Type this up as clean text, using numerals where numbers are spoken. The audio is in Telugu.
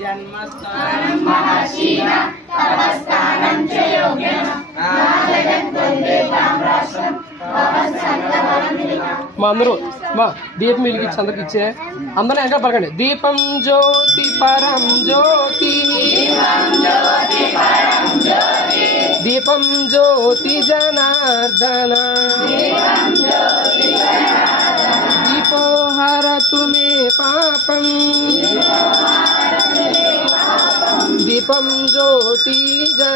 जन्मस्थानं महर्षिणा तपस्थानं च योगिनः మా అందరూ మా దీపం వెలిగించి అందరికి ఇచ్చే అందరూ ఇంకా పలకండి. దీపం జ్యోతి పరం జ్యోతి, దీపం జ్యోతి జనార్దన, దీపో హరతు మే పాపం, దీపం జ్యోతి